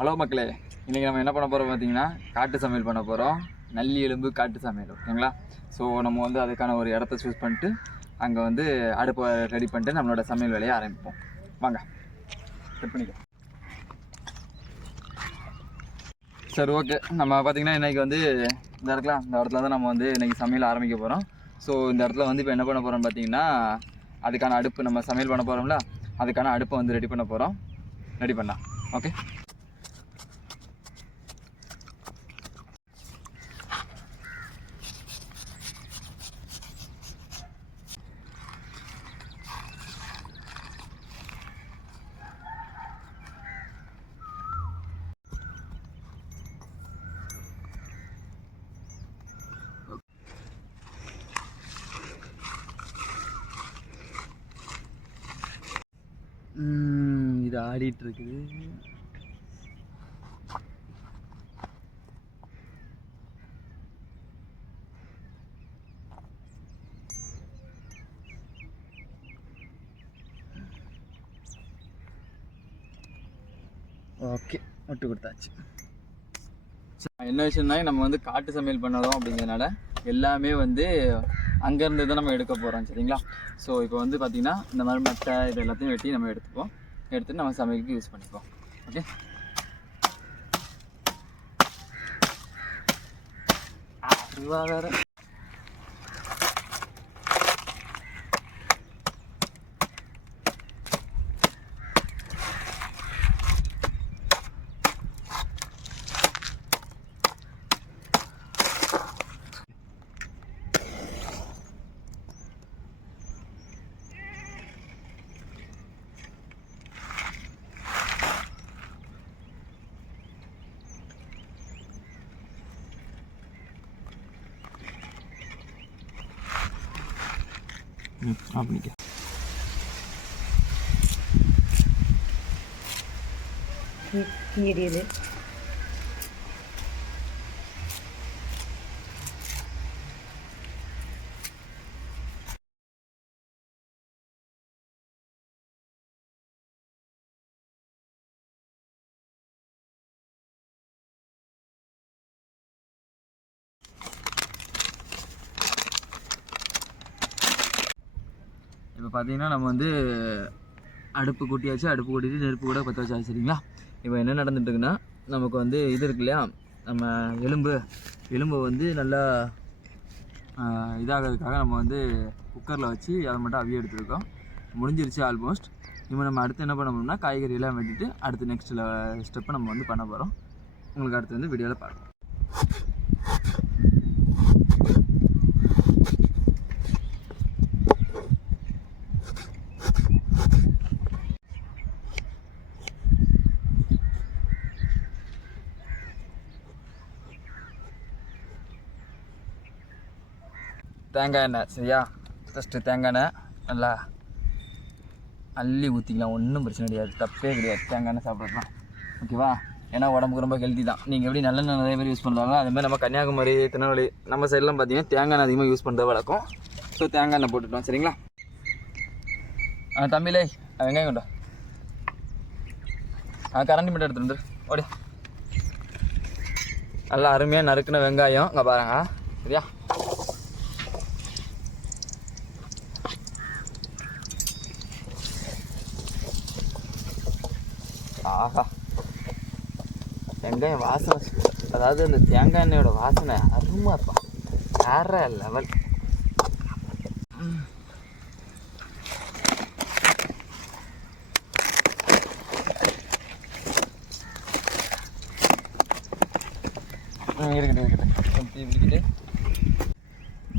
Hello மக்களே, இன்றைக்கி நம்ம என்ன பண்ண போகிறோம் பார்த்தீங்கன்னா காட்டு சமையல் பண்ண போகிறோம். நல்லி எலும்பு காட்டு சமையல், ஓகேங்களா? ஸோ நம்ம வந்து அதுக்கான ஒரு இடத்த சூஸ் பண்ணிட்டு அங்கே வந்து அடுப்பை ரெடி பண்ணிட்டு நம்மளோட சமையல் வேலையை ஆரம்பிப்போம். வாங்க கட் பண்ணிக்கலாம். சரி, ஓகே. நம்ம பார்த்திங்கன்னா இன்றைக்கி வந்து இந்த இடத்துல தான் நம்ம வந்து இன்றைக்கி சமையல் ஆரம்பிக்க போகிறோம். ஸோ இந்த இடத்துல வந்து இப்போ என்ன பண்ண போகிறோம்னு பார்த்தீங்கன்னா அதுக்கான அடுப்பு நம்ம சமையல் பண்ண போகிறோம்ல, அதுக்கான அடுப்பை வந்து ரெடி பண்ண போகிறோம். ரெடி பண்ணலாம், ஓகே. இது ஆடிட்டு இருக்குது. ஓகே, விட்டு கொடுத்தாச்சு. என்ன விஷயம்னா நம்ம வந்து காட்டு சமையல் பண்ணதும் அப்படிங்கிறதுனால எல்லாமே வந்து அங்கேருந்து தான் நம்ம எடுக்க போகிறோம், சரிங்களா? ஸோ இப்போ வந்து பார்த்திங்கன்னா இந்த மாதிரி மட்டை இது எல்லாத்தையும் வெட்டி நம்ம எடுத்துப்போம். எடுத்துகிட்டு நம்ம சமையலுக்கு யூஸ் பண்ணிப்போம், ஓகே. வேறு அப்படிங்க. கீரியுது இப்போ பார்த்தீங்கன்னா நம்ம வந்து அடுப்பு கூட்டியாச்சு. அடுப்பு கூட்டிட்டு நெருப்பு கூட பற்ற வச்சாச்சு, சரிங்களா? இப்போ என்ன நடந்துட்டுருக்குன்னா நமக்கு வந்து இது இருக்கு இல்லையா, நம்ம எலும்பை வந்து நல்லா இதாகிறதுக்காக நம்ம வந்து குக்கரில் வச்சு அதை மட்டும் அவிய எடுத்துருக்கோம். முடிஞ்சிருச்சு ஆல்மோஸ்ட். இப்போ நம்ம அடுத்து என்ன பண்ண போகிறோம்னா காய்கறியெல்லாம் வெட்டிட்டு அடுத்து நெக்ஸ்ட்டில் ஸ்டெப்பை நம்ம வந்து பண்ண போகிறோம். உங்களுக்கு அடுத்து வந்து வீடியோவில் பார்க்கலாம். தேங்காய் எண்ணெய், சரியா? ஃபஸ்ட்டு தேங்காய் எண்ணெய் நல்லா அள்ளி ஊற்றிக்கலாம், ஒன்றும் பிரச்சனை கிடையாது, தப்பே கிடையாது. தேங்காய் எண்ணெய் சாப்பிட்றதுலாம் ஓகேவா? ஏன்னா உடம்புக்கு ரொம்ப ஹெல்த்தி தான். நீங்கள் எப்படி நல்லெண்ணெய் நிறைய பேர் யூஸ் பண்ணுறாங்க, அதுமாதிரி நம்ம கன்னியாகுமரி, திருநெல்வேலி நம்ம சைட்லாம் பார்த்தீங்கன்னா தேங்காய் எண்ணெய் அதிகமாக யூஸ் பண்ணுறது வழக்கம். ஸோ தேங்காய் எண்ணெய் போட்டுட்டோம், சரிங்களா? தம்பிலே வெங்காயம் கொண்டா, கரண்டி மட்டும் எடுத்துட்டு வந்துரு ஓடியா. நல்லா அருமையாக நறுக்குன வெங்காயம் இங்கே பாருங்க, சரியா? ஆஹா, வெங்காயம் வாசனை, அதாவது அந்த தேங்காய் எண்ணெயோட வாசனை அருமா இருப்பான், வேற லெவல். இருக்கட்டும்.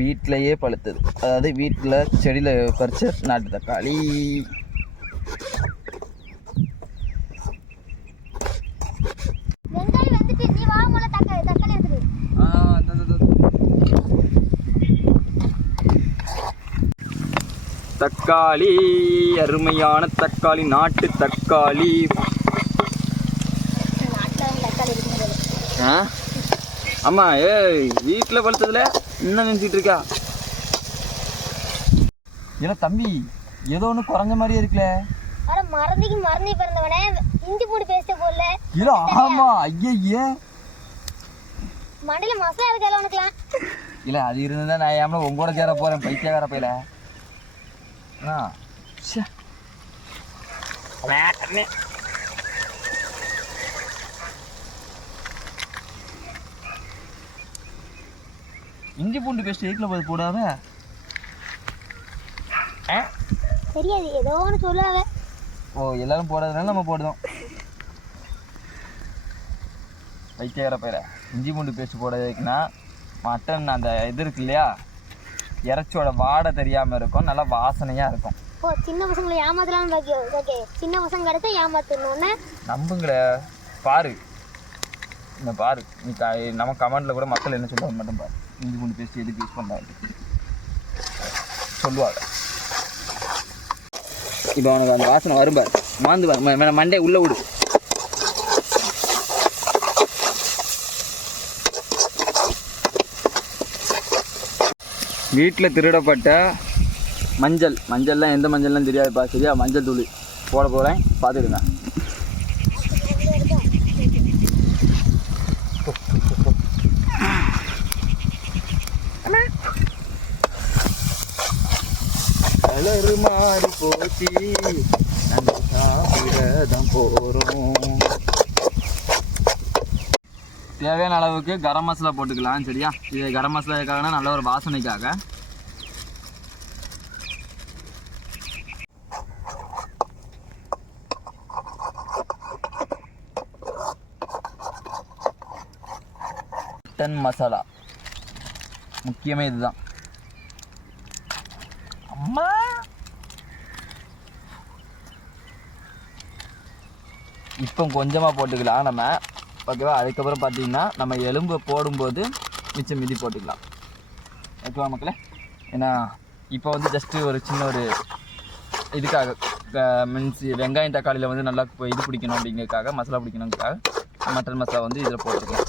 வீட்டிலையே பழுத்தது, அதாவது வீட்டில் செடியில் பறிச்ச நாட்டு தக்காளி. தக்காளி, அருமையான தக்காளி, நாட்டு தக்காளி. ஆமாம், வீட்டில் பழுத்ததுல என்ன நினச்சிட்டு இருக்கா? ஏன்னா தம்பி ஏதோ ஒன்று குறைஞ்ச மாதிரியே இருக்குல்ல. மறந்தி பிறந்தவனே இஞ்சி பூண்டு பேஸ்ட் போடல. இல்ல ஆமா ஐயே மண்டையில மசாலா இருக்கல உனக்குலாம். இல்ல அது இருந்தா நான் ஏமா உங்களோட சேர போறேன் பைத்தியக்கார பையில. ச்சே இஞ்சி பூண்டு பேஸ்ட் எதுக்குல போது போடாத? தெரியாது ஏதோ ஒன்று சொல்லாத. ஓ எல்லாரும் போடாதனால நம்ம போடுதோம். வைத்தியக்கார பையில இஞ்சி பூண்டு பேஸ்ட் போடுறதுக்குன்னா மட்டன் அந்த இது இருக்கு இல்லையா, இறைச்சியோட வாடை தெரியாமல் இருக்கும், நல்லா வாசனையாக இருக்கும். ஓ சின்ன பசங்களை ஏமாத்தலாம்னு பாக்கியோ? ஓகே சின்ன பசங்க கிடச்சா ஏமாத்தணும்னு நம்புங்களே. பாரு இந்த பாரு நீ நம்ம கமெண்டில் கூட மக்கள் என்ன சொல்லுவாங்க மட்டும் பாரு. இஞ்சி பூண்டு பேஸ்ட் எதுக்கு யூஸ் பண்ணுறாங்க சொல்லுவாங்க. இப்போ அவனுக்கு அந்த வாசனை வரும் பாரு, மாந்து மண்டே உள்ளே விடு. வீட்டில் திருடப்பட்ட மஞ்சள்லாம் எந்த மஞ்சள்லாம் தெரியாதுப்பா சரியா? மஞ்சள் தூள் போட போகிறேன், பார்த்துடுங்க. கலரு மாறி போச்சு, நாங்கள் சாப்பிடதான் போகிறோம். தேவையான அளவுக்கு கரம் மசாலா போட்டுக்கலாம் சரியா? இது கரம் மசாலா எதுக்காகனா நல்ல ஒரு வாசனைக்காக. மட்டன் மசாலா முக்கியமே இதுதான். அம்மா இப்போ கொஞ்சமாக போட்டுக்கலாம் நம்ம, ஓகேவா? அதுக்கப்புறம் பார்த்தீங்கன்னா நம்ம எலும்பு போடும்போது மிச்சம் மீதி போட்டுக்கலாம், ஓகேவா மக்களே? ஏன்னா இப்போ வந்து ஜஸ்ட்டு ஒரு சின்ன ஒரு இதுக்காக மீன்ஸ் வெங்காயம் தக்காளியில் வந்து நல்லா இது பிடிக்கணும் அப்படிங்கிறதுக்காக, மசாலா பிடிக்கணுங்கிறதுக்காக மட்டன் மசாலா வந்து இதில் போட்டுருக்கோம்.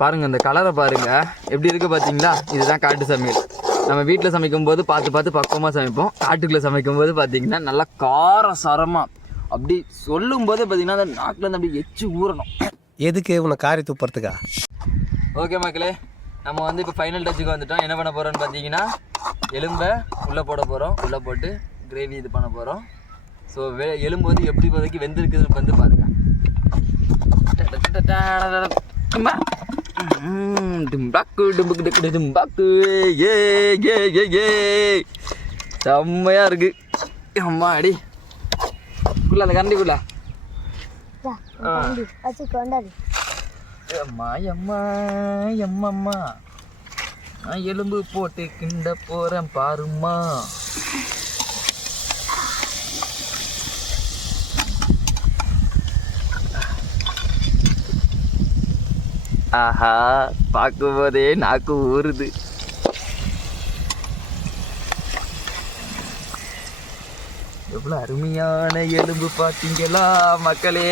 பாருங்கள் இந்த கலரை பாருங்கள் எப்படி இருக்குது பார்த்தீங்களா? இதுதான் காட்டு சமையல். நம்ம வீட்டில் சமைக்கும்போது பார்த்து பக்குவமாக சமைப்போம். காட்டுக்குள்ளே சமைக்கும்போது பார்த்தீங்கன்னா நல்லா கார சரமாக அப்படி சொல்லும்போது பார்த்தீங்கன்னா அந்த நாக்கில் இருந்து அப்படி எச்சு ஊறணும். எதுக்கு உன்னை காரி துப்புறதுக்கா? ஓகே மக்களே, நம்ம வந்து இப்போ ஃபைனல் டச்சுக்கு வந்துட்டோம். என்ன பண்ண போகிறோன்னு பார்த்தீங்கன்னா எலும்பை உள்ளே போட போகிறோம். உள்ளே போட்டு கிரேவி இது பண்ண போகிறோம். ஸோ எலும்பு வந்து எப்படி இப்போதைக்கு வெந்திருக்குதுன்னு வந்து பாருங்கள். செம்மையா இருக்கு. அம்மா அடி குள்ள அந்த கரண்டிக்குள்ள அம்மா நான் எலும்பு போட்டு கிண்ட போறேன் பாருமா. ஆஹா பார்க்கும்போதே நாக்கு ஊறுது. எவ்வளோ அருமையான எலும்பு பார்த்தீங்களா மக்களே?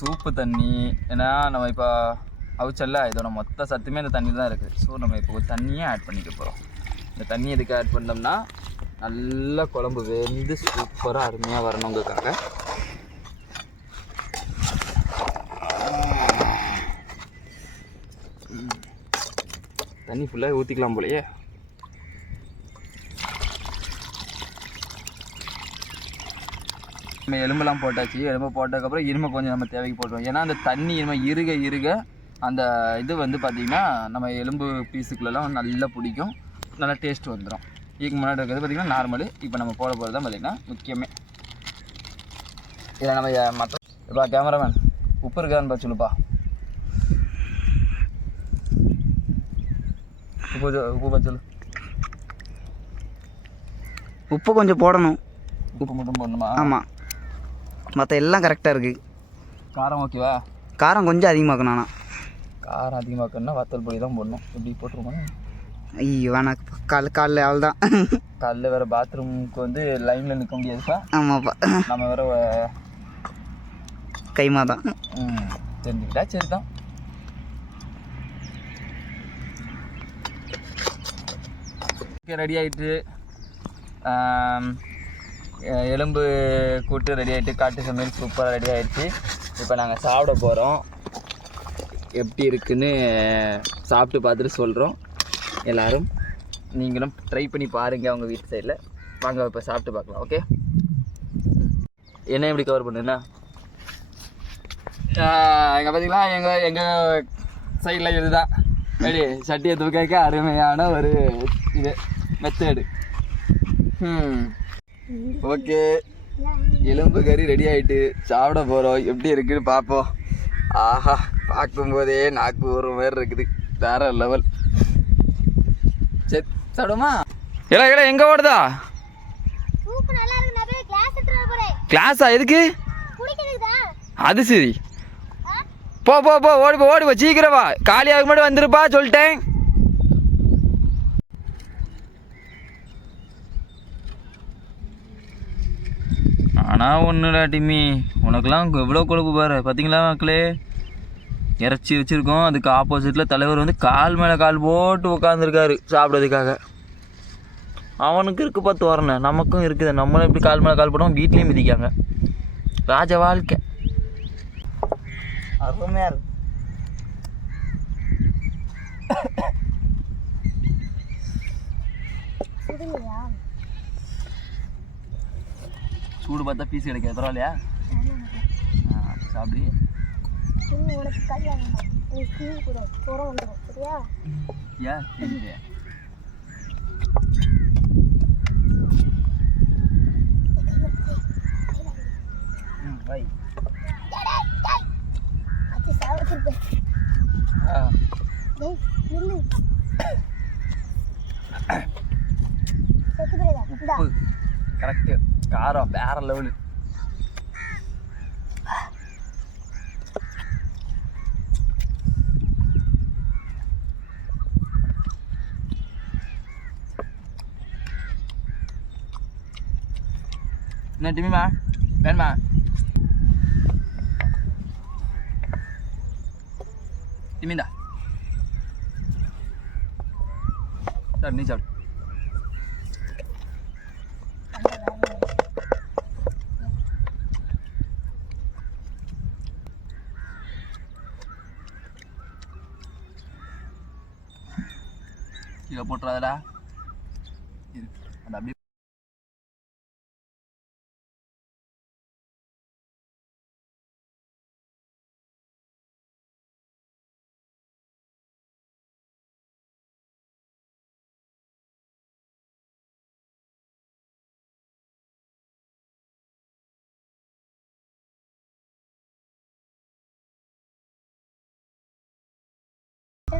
சூப்பு தண்ணி, ஏன்னா நம்ம இப்போ அவிச்சல்ல இதோட மொத்த சத்துமே இந்த தண்ணி தான் இருக்குது. ஸோ நம்ம இப்போ தண்ணியே ஆட் பண்ணிக்க போகிறோம். இந்த தண்ணி எதுக்கு ஆட் பண்ணோம்னா நல்லா குழம்பு வெந்து சூப்பராக அருமையாக வரணுங்கிறதுக்காக. தண்ணி ஃபுல்லாக ஊற்றிக்கலாம் போலையே. நம்ம எலும்பெல்லாம் போட்டாச்சு. எலும்பு போட்டதுக்கப்புறம் இருமை கொஞ்சம் நம்ம தேவைக்கு போட்டுருவோம். ஏன்னா அந்த தண்ணி இருமை இருக அந்த இது வந்து பார்த்திங்கன்னா நம்ம எலும்பு பீஸுக்குள்ளெல்லாம் நல்லா பிடிக்கும், நல்லா டேஸ்ட் வந்துடும். இதுக்கு முன்னாடி இருக்கிறது பார்த்திங்கன்னா நார்மலு. இப்போ நம்ம போட போகிறது தான் பார்த்திங்கன்னா முக்கியமே. இதை நம்ம மற்ற இப்போ கேமராமேன் உப்பு இருக்கான்னு பார்த்து சொல்லுப்பா. உப்பு பார்த்து சொல்லு. உப்பு கொஞ்சம் போடணும். உப்பு மட்டும் போடணுமா? ஆமாம், மற்ற எல்லாம் கரெக்டாக இருக்குது. காரம் ஓகேவா? காரம் கொஞ்சம் அதிகமாக்கணும். ஆனால் காரம் அதிகமாக்கணும்னா வத்தல் பொடி தான் போடணும். எப்படி போட்டுருமா? ஐயோ வேணாம், காலைல ஆள் தான். காலைல வேறு பாத்ரூமுக்கு வந்து லைனில் நிற்க முடியாதுப்பா. ஆமாப்பா, நம்ம வேறு கைமா தான். தெரிஞ்சுக்கிட்டா சரி தான். ரெடி ஆகிட்டு எலும்பு கூட்டு ரெடி ஆகிட்டு, காட்டு சமையல் சூப்பராக ரெடி ஆகிடுச்சு. இப்போ நாங்கள் சாப்பிட போகிறோம். எப்படி இருக்குன்னு சாப்பிட்டு பார்த்துட்டு சொல்கிறோம். எல்லோரும் நீங்களும் ட்ரை பண்ணி பாருங்கள் அவங்க வீட்டு சைடில். வாங்க இப்போ சாப்பிட்டு பார்க்கலாம். ஓகே, என்ன எப்படி கவர் பண்ணுன்னா எங்கள் பார்த்தீங்களா, எங்கள் சைடில் இதுதான் ரெடி. சட்டியை தூக்க அருமையான ஒரு இது மெத்தேடு. ஓகே, எலும்பு கறி ரெடி ஆகிட்டு சாப்பிட போகிறோம். எப்படி இருக்குன்னு பார்ப்போம். ஆஹா, பார்க்கும்போதே நாக்கு ஒரு மாதிரி இருக்குது. வேற லெவல். சரி சாப்பிடுமா? இல்லை எங்கே ஓடுதா? கிளாஸா? எதுக்கு? அது சரி, போ போ போ, ஓடி போ சீக்கிரம் வா. காலியாக மட்டும் வந்துருப்பா, சொல்லிட்டேன். ஆனால் ஒன்றுடா டிம்மி, உனக்கெல்லாம் எவ்வளோ கொழுப்பு பாரு. பார்த்தீங்களா மக்களே, இறச்சி வச்சுருக்கோம். அதுக்கு ஆப்போசிட்டில் தலைவர் வந்து கால் மேலே கால் போட்டு உட்காந்துருக்காரு சாப்பிட்றதுக்காக. அவனுக்கு இருக்குது பார்த்து வரணும், நமக்கும் இருக்குது. நம்மளும் இப்படி கால் மேலே கால் போட்டோம், வீட்லேயும் மிதிக்காங்க. ராஜ வாழ்க்கை அருமையாக இருக்கு. சூடு பார்த்தா பீஸ் கிடைக்காது, பரவாயில்லையா? சாப்பிடு. ஏன் தெரியுது? வை. உப்பு கரெக்டு, காரம் வேற லெவலு. என்ன டிமிமா வேணுமா? டிமிந்தா சார், நீ சாப்பிடு. கீழே போட்டுறாதடா. அது அப்படியே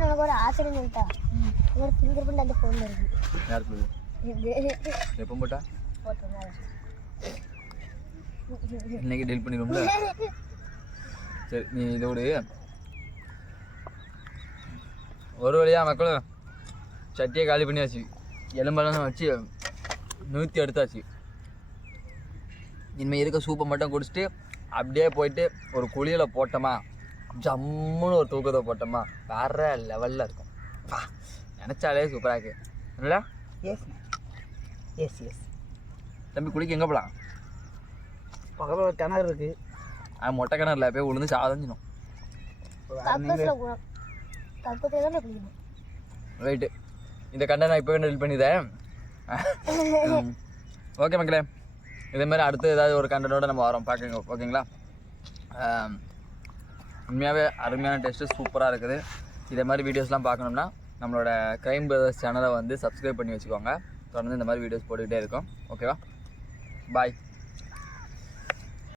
நமக்கு ஒரு ஆச்சரியம் சொல்லிட்டா. ஒரு ஃபிங்கர் பிரிண்ட் அந்த ஃபோனில் இருக்குது. யாருக்கு எப்போ போட்டா? போட்டுருங்க, இன்னைக்கு டெலிட் பண்ணிடுவோம்ல. சரி, நீ இதோடு ஒரு வழியாக மக்களும் சட்டியை காலி பண்ணியாச்சு. எலும்பெல்லாம் வச்சு நிறுத்தி எடுத்தாச்சு. இனிமேல் இருக்க சூப்பை மட்டும் குடிச்சிட்டு அப்படியே போயிட்டு ஒரு குளியில் போட்டோமா, ஜம்முன்னு ஒரு தூக்கத்தை போட்டோமா, வேற லெவலில் இருக்கும். நினச்சாலே சூப்பராக இருக்கு. இல்லைடா? Yes yes yes. தம்பி குளிக்க எங்கே போகலாம்? பக்கத்தில் ஒரு கிணறு இருக்குது. மொட்டை கிணறுல போய் விழுந்து சாதஞ்சிடும். ரைட்டு, இந்த கண்டை நான் இப்போ டெலிட் பண்ணிட்டேன். ஓகே மக்களே, இதேமாதிரி அடுத்து ஏதாவது ஒரு கண்டனோட நம்ம வரோம் பார்க்குங்க. ஓகேங்களா? உண்மையாகவே அருமையான டேஸ்ட்டு, சூப்பராக இருக்குது. இதே மாதிரி வீடியோஸ்லாம் பார்க்கணும்னா நம்மளோட க்ரைம் பிரதர்ஸ் சேனலை வந்து சப்ஸ்கிரைப் பண்ணி வச்சுக்கோங்க. தொடர்ந்து இந்த மாதிரி வீடியோஸ் போட்டுக்கிட்டே இருக்கோம். ஓகேவா? பாய்.